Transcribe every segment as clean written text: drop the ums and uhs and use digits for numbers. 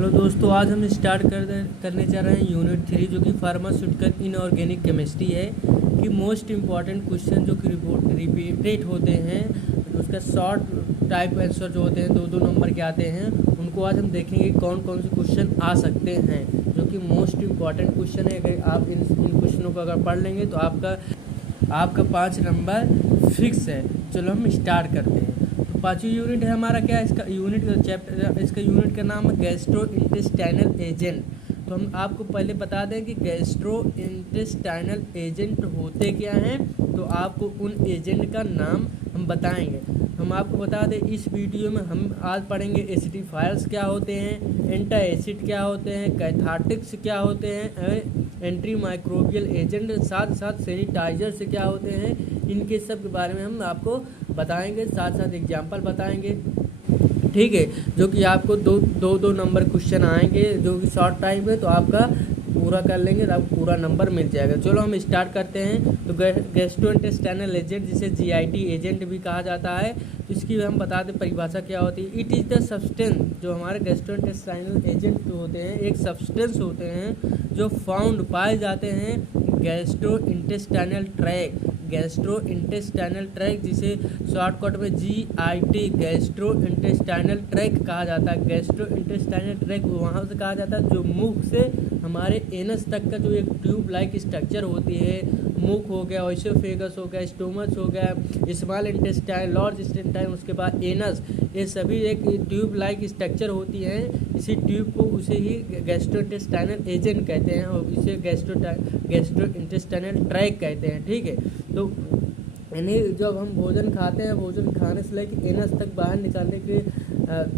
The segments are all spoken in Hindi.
हेलो दोस्तों, आज हम स्टार्ट करने जा रहे हैं यूनिट 3 जो कि फार्मास्यूटिकल इनऑर्गेनिक केमिस्ट्री है कि मोस्ट इम्पॉर्टेंट क्वेश्चन जो कि रिपीटेड होते हैं, उसका शॉर्ट टाइप आंसर जो होते हैं 2-2 नंबर के आते हैं, उनको आज हम देखेंगे कौन कौन से क्वेश्चन आ सकते हैं जो कि मोस्ट इम्पॉर्टेंट क्वेश्चन है। अगर आप इन क्वेश्चनों को अगर पढ़ लेंगे तो आपका 5 नंबर फिक्स है। चलो हम स्टार्ट करते हैं। पांचवी यूनिट है हमारा, क्या है इसका यूनिट का चैप्टर, इसका यूनिट का नाम है गैस्ट्रो इंटेस्टाइनल एजेंट। तो हम आपको पहले बता दें कि गैस्ट्रो इंटेस्टाइनल एजेंट होते क्या हैं, तो आपको उन एजेंट का नाम हम बताएंगे। हम आपको बता दें इस वीडियो में हम आज पढ़ेंगे एसिडिफायर्स क्या होते हैं, एंटी एसिड क्या होते हैं, कैथार्टिक्स क्या होते हैं, एंटी माइक्रोबियल एजेंट, साथ साथ सैनिटाइजर से क्या होते हैं, इनके सब के बारे में हम आपको बताएंगे, साथ साथ एग्जाम्पल बताएंगे। ठीक है, जो कि आपको दो नंबर क्वेश्चन आएंगे जो कि शॉर्ट टाइम है, तो आपका पूरा कर लेंगे तो आपको पूरा नंबर मिल जाएगा। चलो हम स्टार्ट करते हैं। तो गैस्ट्रोइंटेस्टाइनल एजेंट जिसे जीआईटी एजेंट भी कहा जाता है, तो इसकी हम बता दें परिभाषा क्या होती है। इट इज़ द सब्सटेंस, जो हमारे गैस्ट्रोइंटेस्टाइनल एजेंट होते हैं एक सब्सटेंस होते हैं जो फाउंड पाए जाते हैं गैस्ट्रोइंटेस्टाइनल ट्रैक्ट, गैस्ट्रोइंटेस्टाइनल ट्रैक्ट जिसे शॉर्टकट में जीआईटी गैस्ट्रोइंटेस्टाइनल ट्रैक्ट कहा जाता है। गैस्ट्रोइंटेस्टाइनल ट्रैक्ट वहाँ से कहा जाता है जो मुख से हमारे एनस तक का जो एक ट्यूब लाइक स्ट्रक्चर होती है, मुख हो गया, ओइसोफेगस हो गया, स्टोमच हो गया, स्मॉल इंटेस्टाइन, लार्ज इंटेस्टाइन, उसके बाद एनस, ये सभी एक ट्यूब लाइक स्ट्रक्चर होती है। इसी ट्यूब को उसे ही गैस्ट्रोइंटेस्टाइनल एजेंट कहते हैं और इसे गैस्ट्रोइंटेस्टाइनल ट्रैक्ट कहते हैं। ठीक है, तो इन्हें जब हम भोजन खाते हैं, भोजन खाने से लेकर एनस तक बाहर निकालने के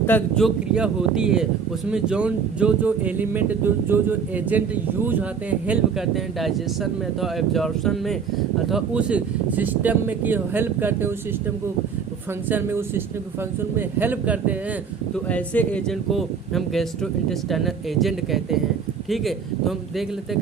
तक जो क्रिया होती है, उसमें जो एलिमेंट जो एजेंट यूज होते हैं, हेल्प करते हैं डाइजेशन में अथवा एब्जॉर्प्शन में अथवा उस सिस्टम में कि हेल्प करते हैं, उस सिस्टम को फंक्शन में, उस सिस्टम के फंक्शन में हेल्प करते हैं, तो ऐसे एजेंट को हम गैस्ट्रोइंटेस्टाइनल एजेंट कहते हैं। ठीक है, तो हम देख लेते हैं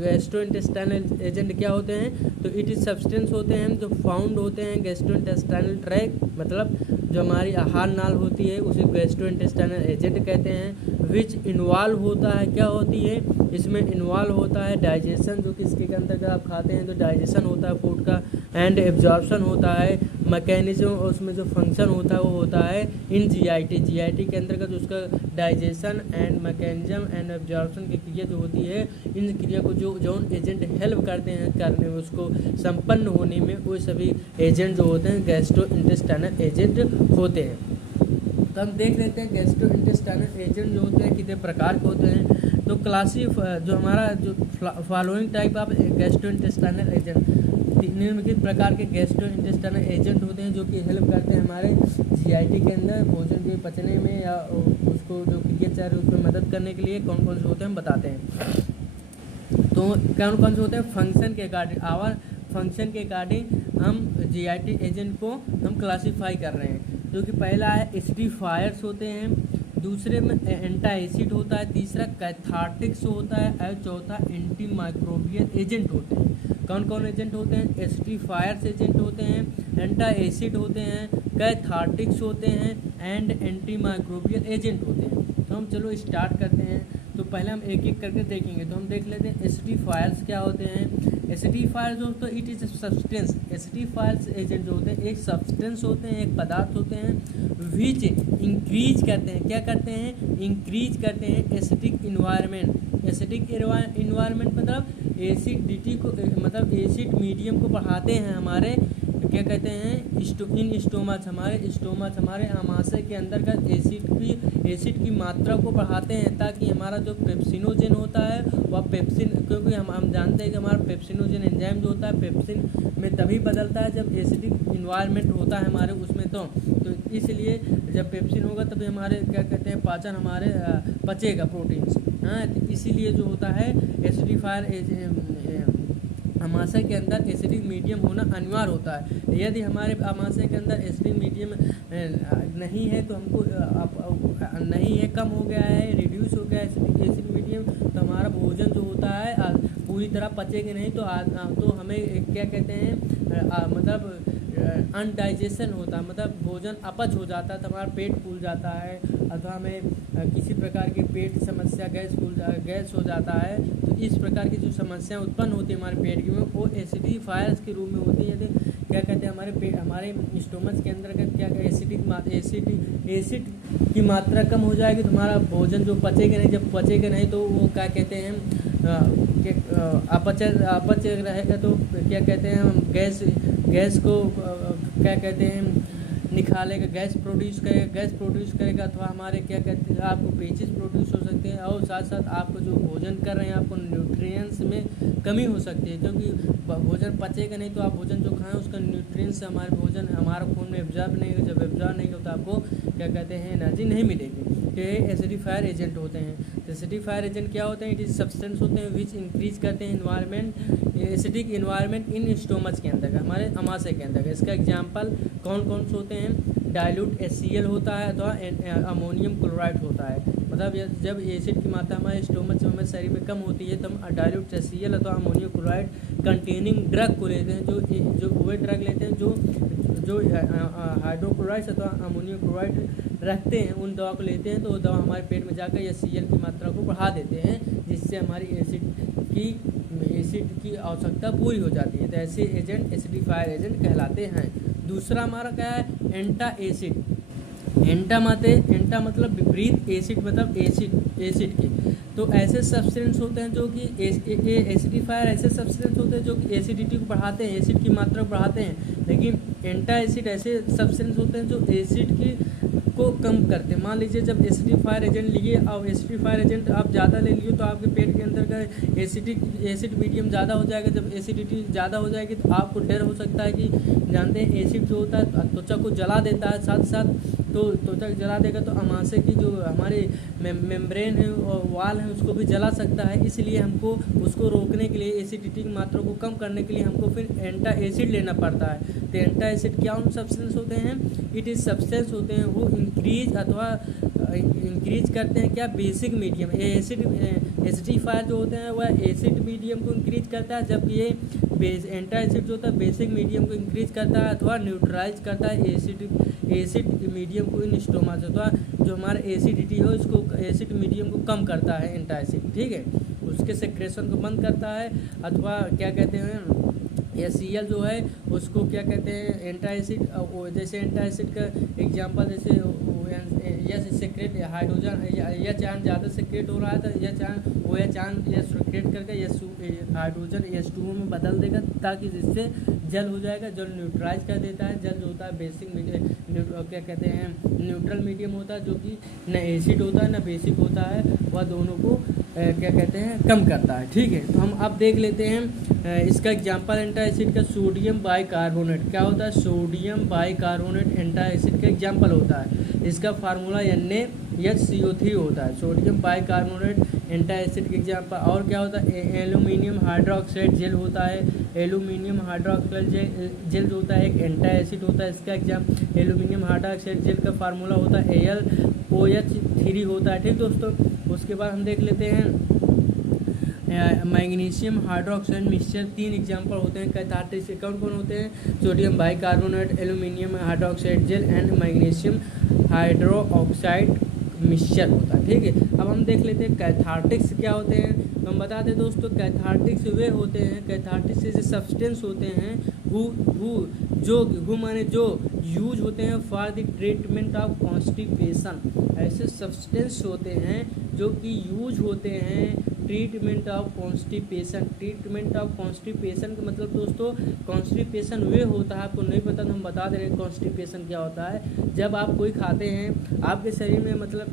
गैस्ट्रोइंटेस्टाइनल एजेंट क्या होते हैं। तो इट इज सब्सटेंस होते हैं जो फाउंड होते हैं गैस्ट्रोइंटेस्टाइनल ट्रैक्ट, मतलब जो हमारी आहार नाल होती है उसे गैस्ट्रोइंटेस्टाइनल एजेंट कहते हैं। विच इन्वॉल्व होता है, क्या होती है इसमें इन्वॉल्व होता है डाइजेशन, जो कि इसके अंतर्गत आप खाते हैं तो डाइजेशन होता है फूड का, एंड एब्जॉर्प्शन होता है, मैकेनिज्म उसमें जो फंक्शन होता है वो होता है इन जीआईटी के अंतर्गत उसका digestion and mechanism and absorption की क्रिया जो होती है, इन क्रिया को जो एजेंट हेल्प करते हैं करने में, उसको संपन्न होने में, वो सभी एजेंट जो होते हैं गैस्ट्रोइंटेस्टाइनल एजेंट होते हैं। तो हम देख लेते हैं गैस्ट्रोइंटेस्टाइनल एजेंट जो होते हैं कितने प्रकार के होते हैं। तो जो हमारा जो following type of gastrointestinal agent, निम्नलिखित प्रकार के गैस्ट्रोइंटेस्टाइनल एजेंट होते हैं जो कि हेल्प करते हैं हमारे जीआईटी के अंदर भोजन के पचने में या उसको जो क्रिया चल रही है उसमें मदद करने के लिए कौन कौन से होते हैं हम बताते हैं। तो कौन कौन से होते हैं, फंक्शन के अकॉर्डिंग, आवर फंक्शन के अकॉर्डिंग हम जीआईटी एजेंट को हम क्लासीफाई कर रहे हैं। जो कि पहला है एसिडिफायर्स होते हैं, दूसरे में एंटी एसिड होता है, तीसरा कैथार्टिक्स होता है और चौथा एंटी माइक्रोबियल एजेंट होते हैं। कौन कौन एजेंट होते हैं, एसिडिफायर्स एजेंट होते हैं, एंटी एसिड होते हैं, कैथार्टिक्स होते हैं एंड एंटी माइक्रोबियल एजेंट होते हैं। तो हम चलो स्टार्ट करते हैं। तो पहले हम एक एक करके देखेंगे। तो हम देख लेते हैं एसिडिफायर्स क्या होते हैं। एसिडिफायर जो होता है इट इज सब्सटेंस, एसिडिफायर्स एजेंट जो होते हैं एक सब्सटेंस होते हैं, एक पदार्थ होते हैं विच इंक्रीज करते हैं, क्या करते हैं, इंक्रीज करते हैं एसिडिक इन्वायरमेंट। एसिडिक इन्वायरमेंट मतलब एसिडिटी को, मतलब एसिड मीडियम को बढ़ाते हैं हमारे, क्या कहते हैं, इन स्टोमच, हमारे आमाशय के अंदर का एसिड की मात्रा को बढ़ाते हैं ताकि हमारा जो पेप्सिनोजेन होता है वह पेप्सिन, क्योंकि हम जानते हैं कि हमारा पेप्सिनोजेन एंजाइम जो होता है पेप्सिन में तभी बदलता है जब एसिडिक इन्वायरमेंट होता है हमारे उसमें। तो इसलिए जब पेप्सिन होगा तभी हमारे क्या कहते हैं पाचन हमारे पचेगा प्रोटीन्स। हाँ, तो इसीलिए जो होता है एसिडिफायर आमाशय के अंदर एसिडिक मीडियम होना अनिवार्य होता है। यदि हमारे आमाशय के अंदर एसिडिक मीडियम नहीं है तो हमको नहीं है, कम हो गया है, रिड्यूस हो गया एसिडिक मीडियम, तो हमारा भोजन जो होता है पूरी तरह पचेगा नहीं। तो हमें क्या कहते हैं मतलब अनडाइजेशन होता है, मतलब भोजन अपच हो जाता है तो हमारा पेट फूल जाता है, अथवा हमें किसी प्रकार की पेट समस्या, गैस हो जाता है। तो इस प्रकार की जो समस्याएं उत्पन्न होती है हमारे पेट की, वो एसिडिफायर्स के रूप में होती है। यदि क्या कहते हैं हमारे स्टोमच के अंदर क्या एसिड की मात्रा कम हो जाएगी तो हमारा भोजन जो पचेगा नहीं, जब पचेगा नहीं तो वो क्या कहते हैं अपच रहेगा, तो क्या कहते हैं हम गैस को क्या कहते हैं निकालेगा, गैस प्रोड्यूस करेगा, अथवा हमारे क्या कहते हैं आपको पेचिस प्रोड्यूस हो सकते हैं, और साथ साथ आपको जो भोजन कर रहे हैं आपको न्यूट्रिएंट्स में कमी हो सकती है, क्योंकि भोजन पचेगा नहीं तो आप भोजन जो खाएं उसका न्यूट्रिएंट्स हमारा खून में एब्जॉर्ब नहीं होगा, जब एब्जॉर्ब नहीं होता आपको क्या कहते हैं एनर्जी नहीं मिलेगी। तो ये एसिडिफायर एजेंट होते हैं। एसिडिफायर एजेंट क्या होते हैं? इट इज सब्सटेंस होते हैं विच इंक्रीज करते हैं एसिडिक इन्वायरमेंट इन स्टोमच के अंदर, हमारे अमाशय के अंदर। इसका एग्जाम्पल कौन कौन से होते हैं? डाइल्यूट HCl होता है अथवा अमोनियम क्लोराइड होता है। मतलब जब एसिड की मात्रा हमारे स्टोमच में हमारे शरीर में कम होती है तो हम डाइल्यूट HCl अथवा अमोनियम क्लोराइड कंटेनिंग ड्रग को लेते हैं, जो वे ड्रग लेते हैं जो हाइड्रोक्लोराइड अथवा अमोनियम क्लोराइड रखते हैं, उन दवा को लेते हैं तो वो दवा हमारे पेट में जाकर HCl की मात्रा को बढ़ा देते हैं, जिससे हमारी एसिड की आवश्यकता पूरी हो जाती है। तो ऐसे एजेंट एसिडिफायर एजेंट कहलाते हैं। दूसरा हमारा क्या है? एंटा एसिड। एंटा मतलब विपरीत, एसिड मतलब एसिड के। तो ऐसे सब्सटेंस होते हैं जो कि एसिडिफायर ऐसे सब्सटेंस होते हैं जो कि एसिडिटी को बढ़ाते हैं, एसिड की मात्रा को बढ़ाते हैं। लेकिन एंटा एसिड ऐसे सब्सटेंस होते हैं जो एसिड की को कम करते हैं। मान लीजिए जब एसिडिफायर एजेंट लिए और एसिडिफायर एजेंट आप ज़्यादा ले लिए तो आपके पेट के अंदर का एसिड मीडियम ज़्यादा हो जाएगा। जब एसिडिटी ज़्यादा हो जाएगी तो आपको डर हो सकता है कि जानते हैं एसिड जो होता है त्वचा को जला देता है, साथ साथ तो त्वचा जला देगा तो अमाशय की जो हमारे मेम्ब्रेन है और वाल है उसको भी जला सकता है। इसलिए हमको उसको रोकने के लिए, एसिडिटी की मात्रा को कम करने के लिए हमको फिर एंटा एसिड लेना पड़ता है। तो एंटा एसिड क्या उन सब्सटेंस होते हैं? इट इज सब्सटेंस होते हैं वो इंक्रीज करते हैं क्या? Basic medium. एसिडिफायर जो होते हैं वह एसिड मीडियम को इंक्रीज करता है, जबकि ये एंटा एसिड जो होता है बेसिक मीडियम को इंक्रीज करता है अथवा न्यूट्रलाइज करता है एसिड मीडियम को इन स्टोमच, अथवा जो हमारा एसिडिटी हो इसको एसिड मीडियम को कम करता है एंटा एसिड, ठीक है। उसके सेक्रेशन को बंद करता है, अथवा क्या कहते हैं HCl जो है उसको क्या कहते हैं एंटा एसिड। जैसे एंटा एसिड का एग्जांपल जैसे यह सेक्रेट हाइड्रोजन एच आयन ज़्यादा सेक्रेट हो रहा है तो एच आयन यह सेक्रेट करके हाइड्रोजन H2O में बदल देगा, ताकि जिससे जल हो जाएगा। जल न्यूट्रलाइज कर देता है। जल जो होता है बेसिक क्या कहते हैं न्यूट्रल मीडियम होता है, जो कि न एसिड होता है न बेसिक होता है, वह दोनों को क्या कहते हैं कम करता है, ठीक है। तो हम अब देख लेते हैं इसका एग्जांपल एंटा एसिड का सोडियम बाइकार्बोनेट। क्या होता है? सोडियम बाइकार्बोनेट एंटा एसिड का एग्जांपल होता है। इसका फार्मूला NaHCO3 होता है। सोडियम बाइकार्बोनेट एंटा एसिड के एग्जांपल। और क्या होता है? एल्यूमिनियम हाइड्रोक्साइड जेल होता है। एल्यूमिनियम हाइड्रोक्साइड जेल जो होता है एक एंटा एसिड होता है। इसका एग्जांपल एल्यूमिनियम हाइड्रोक्साइड जेल का फार्मूला होता है AlOH3 होता है, ठीक दोस्तों। उसके बाद हम देख लेते हैं मैग्नीशियम हाइड्रोक्साइड मिक्सचर। 3 एग्जांपल होते हैं कैथार्टिक से। कौन कौन होते हैं? Sodium bicarbonate, aluminium hydroxide gel and magnesium hydroxide mixture होता है, ठीक है। अब हम देख लेते हैं कैथार्टिक्स क्या होते हैं। तो हम बता दें दोस्तों कैथार्टिक्स वे होते हैं, कैथार्टिक्स से सब्सटेंस होते हैं हु माने जो यूज होते हैं for the treatment of constipation. ऐसे सब्सटेंस होते हैं जो कि यूज होते हैं treatment of constipation. Treatment of constipation का मतलब दोस्तों कॉन्स्टिपेशन वे होता है, आपको नहीं पता तो हम बता दे रहे हैं कॉन्स्टिपेशन क्या होता है। जब आप कोई खाते हैं आपके शरीर में, मतलब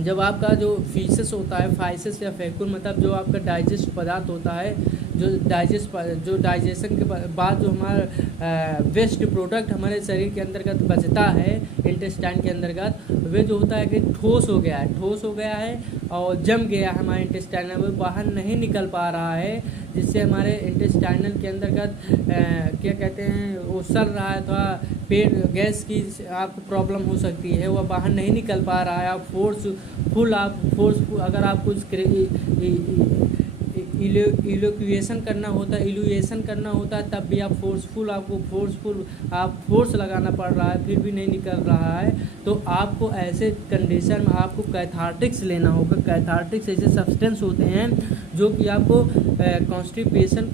जब आपका जो फीसेस होता है, फाइसेस या फैकुल, मतलब जो आपका डाइजेस्ट पदार्थ होता है, जो डाइजेशन के बाद जो हमारा वेस्ट प्रोडक्ट हमारे शरीर के अंतर्गत बचता है इंटेस्टाइन के अंतर्गत, वे जो होता है कि ठोस हो गया है और जम गया है हमारे इंटेस्टाइन में, वो बाहर नहीं निकल पा रहा है, जिससे हमारे इंटेस्टाइनल के अंतर्गत क्या कहते हैं वो सड़ रहा है, अथवा पेट गैस की आपको प्रॉब्लम हो सकती है, वह बाहर नहीं निकल पा रहा है। आप फोर्सफुल अगर आप कुछ इलोक्यूएशन करना होता है, इल्यूएशन करना होता है, तब भी आप फोर्स लगाना पड़ रहा है, फिर भी नहीं निकल रहा है, तो आपको ऐसे कंडीशन में आपको कैथार्टिक्स लेना होगा। कैथार्टिक्स ऐसे सब्सटेंस होते हैं जो कि आपको कॉन्स्टिपेशन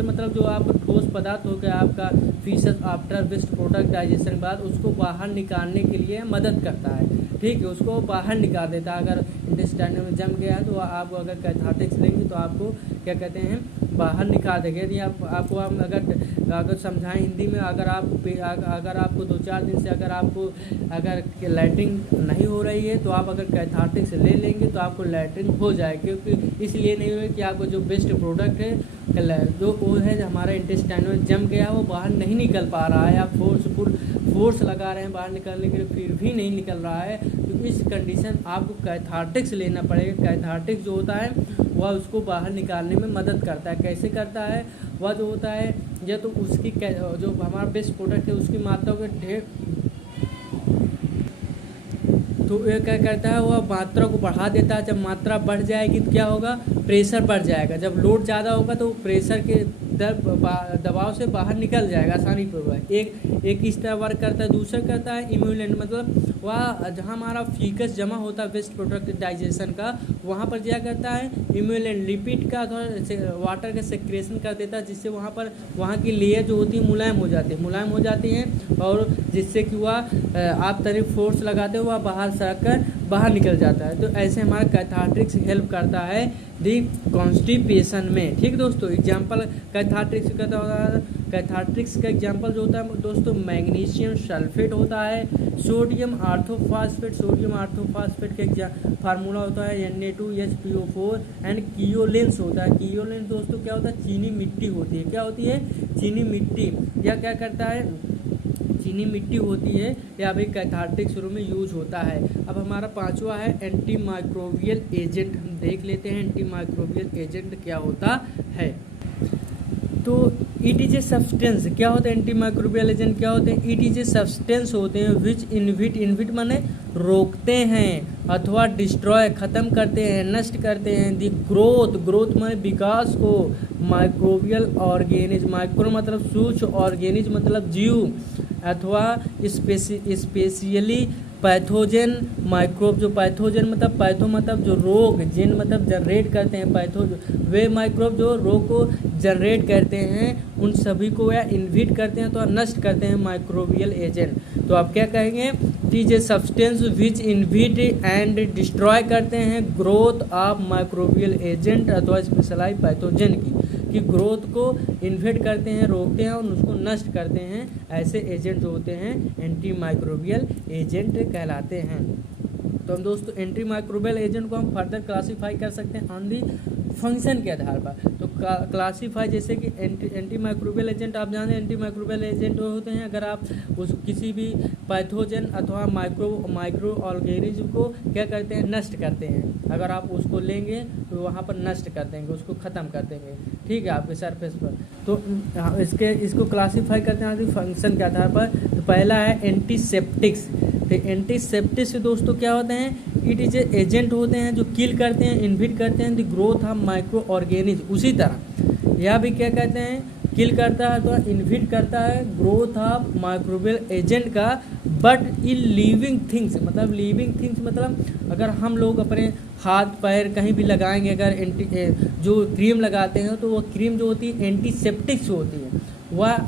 मतलब जो आप ठोस पदार्थ हो गया आपका feces after waste product digestion के बाद उसको बाहर निकालने के लिए मदद करता है, ठीक है, उसको बाहर निकाल देता है। अगर इंटेस्टाइन में जम गया है तो आप अगर कैथार्टिक्स लेंगे तो आपको क्या कहते हैं बाहर निकाल देंगे। यदि आपको हम अगर समझाएं हिंदी में, अगर आपको 2-4 दिन से अगर लैट्रिन नहीं हो रही है तो आप अगर कैथार्टिक्स ले लेंगे तो आपको लैट्रिन हो जाएगी, क्योंकि इसलिए नहीं हुआ कि आपको जो वेस्ट प्रोडक्ट है जो वो है हमारा इंटेस्टाइन में जम गया वो बाहर नहीं निकल पा रहा है, आप फोर्स लगा रहे हैं बाहर निकलने के लिए फिर भी नहीं निकल रहा है, तो इस कंडीशन आपको कैथार्टिक्स लेना पड़ेगा। कैथार्टिक्स जो होता है वह उसको बाहर निकालने में मदद करता है। कैसे करता है? वह जो होता है या तो उसकी जो हमारा बेस्ट प्रोडक्ट है उसकी मात्रा को ढेर, तो ये क्या करता है वह मात्रा को बढ़ा देता है। जब मात्रा बढ़ जाएगी तो क्या होगा? प्रेशर बढ़ जाएगा। जब लोड ज़्यादा होगा तो प्रेशर के दबाव से बाहर निकल जाएगा आसानी पूर्वक। एक इस तरह वर्क करता है। दूसरा करता है इम्यूलेंट, मतलब वह जहाँ हमारा फीकस जमा होता है वेस्ट प्रोडक्ट डाइजेशन का, वहाँ पर क्या करता है इम्यूलेंट लिपिड का अथवा वाटर का सेक्रेशन कर देता है, जिससे वहाँ की लेयर जो होती है मुलायम हो जाती है और जिससे कि वह आप तरफ फोर्स लगाते हो वह बाहर सरक कर बाहर निकल जाता है। तो ऐसे हमारा कैथार्टिक्स हेल्प करता है दी कॉन्स्टिपेशन में। ठीक दोस्तों, एग्जाम्पल कैथार्टिक्स का होता है। कैथार्टिक्स का एग्जाम्पल जो होता है दोस्तों मैग्नीशियम सल्फेट होता है, सोडियम आर्थोफॉस्फेट का फार्मूला होता है Na2HPO4 एंड कीओलेंस होता है। कीओलेंस दोस्तों क्या होता है? चीनी मिट्टी होती है। क्या होती है? चीनी मिट्टी। यह क्या करता है? चीनी मिट्टी होती है, या भी कैथार्टिक शुरू में यूज होता है। अब हमारा पांचवा है एंटी माइक्रोबियल एजेंट। हम देख लेते हैं एंटी माइक्रोबियल एजेंट क्या होता है। तो इट इज ए सब्सटेंस। क्या होता है एंटी माइक्रोबियल एजेंट? क्या होते हैं? इट इज ए सब्सटेंस होते हैं विच इनविट माने रोकते हैं अथवा डिस्ट्रॉय खत्म करते हैं, नष्ट करते हैं दी ग्रोथ माने विकास को माइक्रोबियल ऑर्गेनिज्म। माइक्रो मतलब सूक्ष्म, ऑर्गेनिज्म मतलब जीव, अथवा स्पेशली पैथोजन माइक्रोब। जो पैथोजन मतलब पैथो मतलब जो रोग, जेन मतलब जनरेट करते हैं, पैथो वे माइक्रोब जो रोग को जनरेट करते हैं उन सभी को या इन्विट करते हैं तो नष्ट करते हैं माइक्रोबियल एजेंट। तो आप क्या कहेंगे? It is substance which InvIT and destroy करते हैं ग्रोथ ऑफ माइक्रोबियल एजेंट अथवा स्पेशलाइज पैथोजन की ग्रोथ को इन्वेट करते हैं, रोकते हैं और उसको नष्ट करते हैं। ऐसे एजेंट जो होते हैं एंटी माइक्रोबियल एजेंट कहलाते हैं। तो हम दोस्तों एंटी माइक्रोबियल एजेंट को हम फर्दर क्लासीफाई कर सकते हैं ऑन दी फंक्शन के आधार पर। तो क्लासीफाई जैसे कि एंटी माइक्रोबियल एजेंट आप जाने एंटी माइक्रोबियल एजेंट होते हैं अगर आप उस किसी भी पैथोजन अथवा माइक्रो ऑर्गेनिज्म को क्या करते हैं? नष्ट करते हैं। अगर आप उसको लेंगे तो वहाँ पर नष्ट कर देंगे, उसको ख़त्म कर देंगे, ठीक है, आपके सरफेस पर। तो इसको क्लासीफाई करते हैं फंक्शन के आधार पर। तो पहला है एंटीसेप्टिक्स। तो एंटीसेप्टिक्स दोस्तों क्या होते हैं? इट इज एजेंट होते हैं जो किल करते हैं, इन्विट करते हैं the growth of micro organism. उसी तरह यह भी क्या कहते हैं? किल करता है तो इन्विट करता है ग्रोथ ऑफ माइक्रोबियल एजेंट का, बट इन लिविंग थिंग्स। मतलब लिविंग थिंग्स मतलब अगर हम लोग अपने हाथ पैर कहीं भी लगाएंगे, अगर जो क्रीम लगाते हैं तो वो क्रीम जो होती है एंटीसेप्टिक्स होती है, वह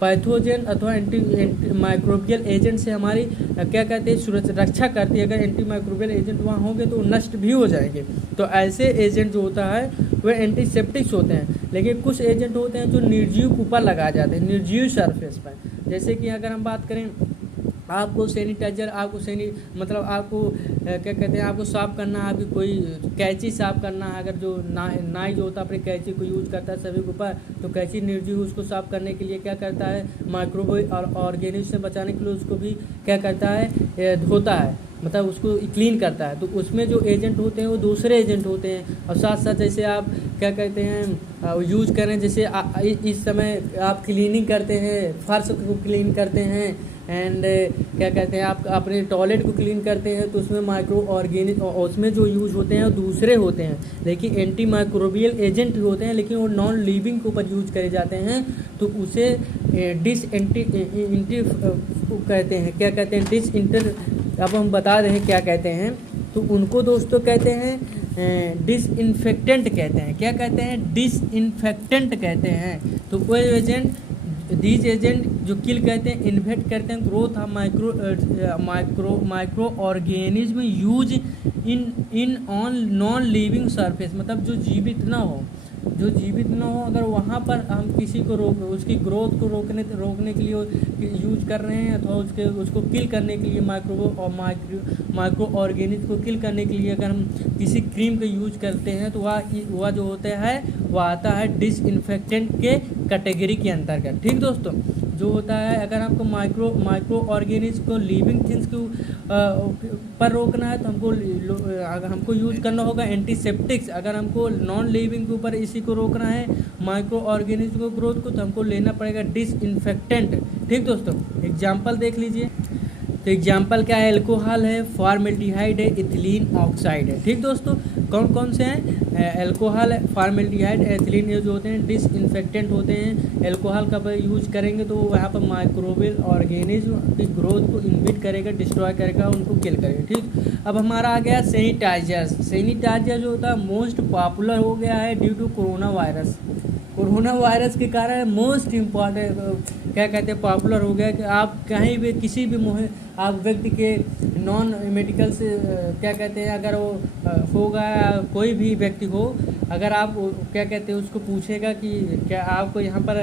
पैथोजन अथवा एंटी माइक्रोबियल एजेंट से हमारी क्या कहते हैं सुरक्षा रक्षा करती है। अगर एंटी माइक्रोबियल एजेंट वहाँ होंगे तो नष्ट भी हो जाएंगे। तो ऐसे एजेंट जो होता है वह एंटीसेप्टिक्स होते हैं। लेकिन कुछ एजेंट होते हैं जो निर्जीव के ऊपर लगाए जाते हैं, निर्जीव सरफेस पर। जैसे कि अगर हम बात करें आपको सैनिटाइजर, मतलब आपको क्या कहते हैं आपको साफ़ करना है, आपकी कोई कैंची साफ़ करना है, अगर जो नाई जो होता है अपनी कैंची को यूज़ करता है सभी के ऊपर, तो कैंची निर्जीव उसको साफ़ करने के लिए क्या करता है? माइक्रोबियल और ऑर्गेनिज्म से बचाने के लिए उसको भी क्या करता है? धोता है, मतलब उसको क्लीन करता है। तो उसमें जो एजेंट होते हैं वो दूसरे एजेंट होते हैं। और साथ साथ जैसे आप क्या कहते हैं यूज करें, जैसे इस समय आप क्लीनिंग करते हैं, फर्श को क्लीन करते हैं, एंड क्या कहते हैं, आप अपने टॉयलेट को क्लीन करते हैं तो उसमें माइक्रो ऑर्गेनिक, उसमें जो यूज होते हैं दूसरे होते हैं, लेकिन एंटी माइक्रोबियल एजेंट होते हैं, लेकिन वो नॉन लिविंग के ऊपर यूज करे जाते हैं, तो उसे कहते हैं, क्या कहते हैं, डिस इंटर, अब हम बता रहे हैं क्या कहते हैं, तो उनको दोस्तों कहते हैं डिसइंफेक्टेंट कहते हैं। क्या कहते हैं? डिसइंफेक्टेंट कहते हैं। तो कोई एजेंट, दीज एजेंट जो किल कहते हैं, इन्फेक्ट करते हैं growth of micro organism use in on non living surface, मतलब जो जीवित ना हो, अगर वहाँ पर हम किसी को उसकी ग्रोथ को रोकने के लिए यूज कर रहे हैं, अथवा उसको किल करने के लिए माइक्रो ऑर्गेनिज को किल करने के लिए अगर हम किसी क्रीम का यूज करते हैं, तो वह जो होता है वह आता है डिसइंफेक्टेंट के कैटेगरी के अंतर्गत। ठीक दोस्तों, जो होता है, अगर हमको माइक्रो ऑर्गेनिज को लिविंग थिंग्स को पर रोकना है, तो हमको यूज करना होगा एंटीसेप्टिक्स। अगर हमको नॉन लिविंग के ऊपर इसी को रोकना है, माइक्रो ऑर्गेनिज को ग्रोथ को, तो हमको लेना पड़ेगा डिसइंफेक्टेंट। ठीक दोस्तों, एग्जाम्पल देख लीजिए। तो एग्जाम्पल क्या है? अल्कोहल है, फॉर्मेल्डिहाइड है, इथिलीन ऑक्साइड है। ठीक दोस्तों, कौन कौन से हैं? अल्कोहल, फॉर्मेल्डिहाइड, एथिलीन, ये जो होते हैं डिसइंफेक्टेंट होते हैं। अल्कोहल का यूज करेंगे तो वहाँ पर माइक्रोबियल ऑर्गेनिज्म की ग्रोथ को इनहिबिट करेगा, डिस्ट्रॉय करेगा, उनको किल करेगा। ठीक, अब हमारा आ गया सैनिटाइजर्स। सैनिटाइजर जो होता है मोस्ट पॉपुलर हो गया है ड्यू टू कोरोना वायरस के कारण मोस्ट इम्पॉर्टेंट, क्या कहते हैं, पॉपुलर हो गया कि आप कहीं भी किसी भी आप व्यक्ति के नॉन मेडिकल से, क्या कहते हैं, अगर वो होगा, कोई भी व्यक्ति हो, अगर आप क्या कहते हैं उसको पूछेगा कि क्या आपको यहाँ पर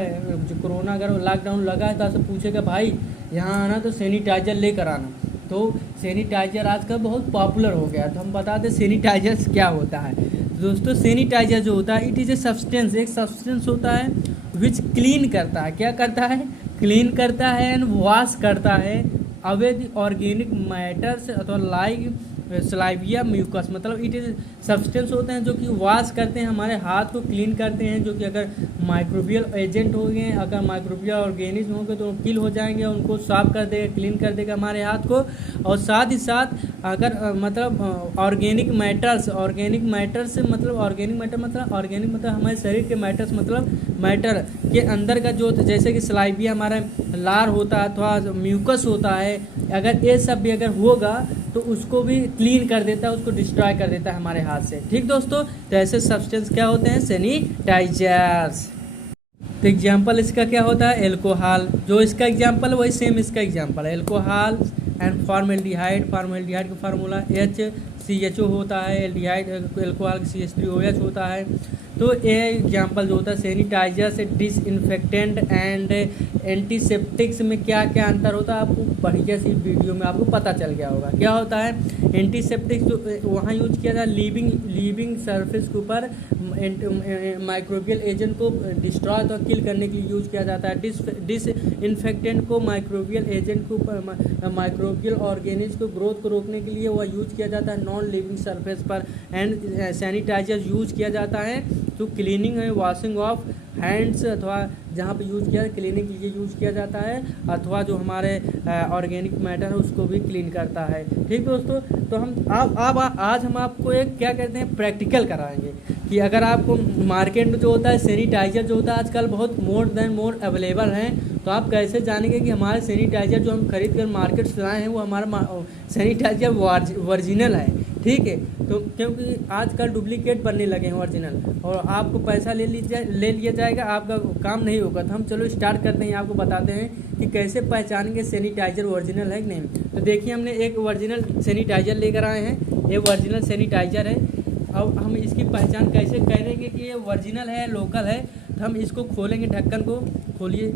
जो कोरोना अगर लॉकडाउन लगा है तो आपसे पूछेगा भाई यहाँ आना तो सैनिटाइजर लेकर आना। तो सैनिटाइजर आजकल बहुत पॉपुलर हो गया। तो हम बता दें सैनिटाइजर क्या होता है। दोस्तों, सैनिटाइजर जो होता है, इट इज़ ए सब्सटेंस, एक सब्सटेंस होता है विच क्लीन करता है। क्या करता है? क्लीन करता है एंड वॉश करता है अवैध ऑर्गेनिक मैटर्स अथवा लाइक सलाइविया म्यूकस, मतलब इट इज सब्सटेंस होते हैं जो कि वॉश करते हैं, हमारे हाथ को क्लीन करते हैं, जो कि अगर माइक्रोबियल एजेंट हो गए, अगर माइक्रोबियल ऑर्गेनिज्म होंगे तो किल हो जाएंगे, उनको साफ कर देगा, क्लीन कर देगा हमारे हाथ को। और साथ ही साथ अगर मतलब ऑर्गेनिक मैटर्स मतलब हमारे शरीर के मैटर्स, मतलब मैटर के अंदर का जो, जैसे कि सलाइविया हमारा लार होता है अथवा म्यूकस होता है, अगर ये सब भी अगर होगा तो उसको भी क्लीन कर देता है, उसको डिस्ट्रॉय कर देता है हमारे हाथ से। ठीक दोस्तों, तो ऐसे सब्सटेंस क्या होते हैं? सैनिटाइजर्स। तो एग्जाम्पल इसका क्या होता है? एल्कोहल, जो इसका एग्जाम्पल है वही सेम इसका एग्जाम्पल है। एल्कोहल एंड फॉर्मेल्डिहाइड का फार्मूला HCHO होता है, एल्डिहाइड एल्कोहल CH3OH होता है। तो ये एग्जाम्पल जो होता है सैनिटाइजर से डिसइंफेक्टेंट एंड एंटीसेप्टिक्स में क्या क्या अंतर होता है, आपको बढ़िया सी वीडियो में आपको पता चल गया होगा। क्या होता है? एंटीसेप्टिक्स जो वहाँ यूज किया जाता है लिविंग सरफेस के ऊपर माइक्रोबियल एजेंट को डिस्ट्रॉय तो किल करने के लिए यूज किया जाता है। डिसइंफेक्टेंट को माइक्रोबियल एजेंट को माइक्रोबियल ऑर्गेनिज को ग्रोथ को रोकने के लिए वह यूज किया जाता है नॉन लिविंग सरफेस पर। एंड सैनिटाइजर यूज किया जाता है तो क्लीनिंग है, वॉशिंग ऑफ हैंड्स, अथवा जहाँ पे यूज किया क्लीनिंग के लिए यूज किया जाता है, अथवा जो हमारे ऑर्गेनिक मैटर है उसको भी क्लीन करता है। ठीक दोस्तों, तो हम आज हम आपको एक क्या कहते हैं प्रैक्टिकल कराएंगे कि अगर आपको मार्केट में जो होता है सैनिटाइजर जो होता है आजकल बहुत मोर अवेलेबल हैं, तो आप कैसे जानेंगे कि हमारे सैनिटाइजर जो हम खरीद कर मार्केट से लाए हैं वो हमारा सैनिटाइजर ओरिजिनल है। ठीक है, तो क्योंकि आजकल डुप्लीकेट बनने लगे हैं ओरिजिनल, और आपको पैसा ले लिया जाएगा, आपका काम नहीं होगा। तो हम चलो स्टार्ट करते हैं, आपको बताते हैं कि कैसे पहचानेंगे सैनिटाइजर ओरिजिनल है कि नहीं। तो देखिए, हमने एक ओरिजिनल सैनिटाइजर लेकर आए हैं, ये ओरिजिनल सैनिटाइजर है। अब हम इसकी पहचान कैसे करेंगे कि ये ओरिजिनल है, लोकल है। तो हम इसको खोलेंगे, ढक्कन को खोलिए,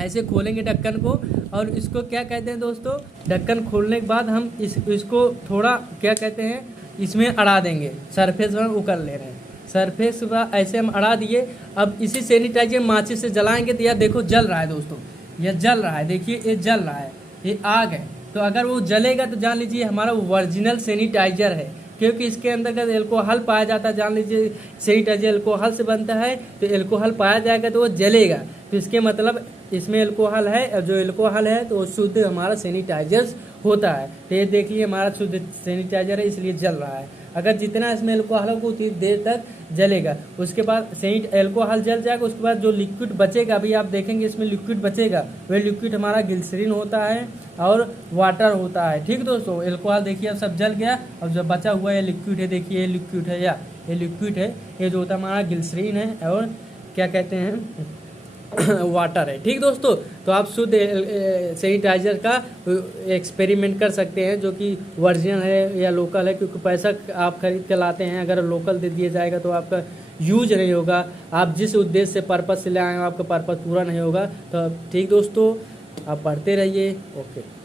ऐसे खोलेंगे ढक्कन को, और इसको क्या कहते हैं दोस्तों, ढक्कन खोलने के बाद हम इसको थोड़ा क्या कहते हैं इसमें अड़ा देंगे, सरफेस पर उकर ले रहे हैं, सरफेस पर ऐसे हम अड़ा दिए। अब इसी सैनिटाइजर माचिस से जलाएंगे तो यह देखो जल रहा है दोस्तों, यह जल रहा है, देखिए ये जल रहा है, ये आग है। तो अगर वो जलेगा तो जान लीजिए हमारा ओरिजिनल सैनिटाइजर है, क्योंकि इसके अंदर का एल्कोहल पाया जाता है। जान लीजिए सैनिटाइजर एल्कोहल से बनता है, तो एल्कोहल पाया जाएगा तो वो जलेगा, तो इसके मतलब इसमें एल्कोहल है, और जो एल्कोहल है तो शुद्ध हमारा सैनिटाइजर होता है। तो ये देख लिए हमारा शुद्ध सैनिटाइजर है, इसलिए जल रहा है। अगर जितना इसमें एल्कोहल होगा उतनी देर तक जलेगा। उसके बाद एल्कोहल जल जाएगा, उसके बाद जो लिक्विड बचेगा, अभी आप देखेंगे इसमें लिक्विड बचेगा, वह लिक्विड हमारा ग्लिसरीन होता है और वाटर होता है। ठीक दोस्तों, एल्कोहल देखिए अब सब जल गया, और जो बचा हुआ है लिक्विड है, देखिए ये लिक्विड है, या ये लिक्विड है, ये जो होता है हमारा ग्लिसरीन है और क्या कहते हैं वाटर है। ठीक दोस्तों, तो आप शुद्ध सैनिटाइजर का एक्सपेरिमेंट कर सकते हैं, जो कि वर्जिन है या लोकल है, क्योंकि पैसा आप खरीद के लाते हैं, अगर लोकल दे दिया जाएगा तो आपका यूज नहीं होगा, आप जिस उद्देश्य से पर्पज़ से ले आए हैं आपका पर्पज़ पूरा नहीं होगा। तो ठीक दोस्तों, आप पढ़ते रहिए। ओके।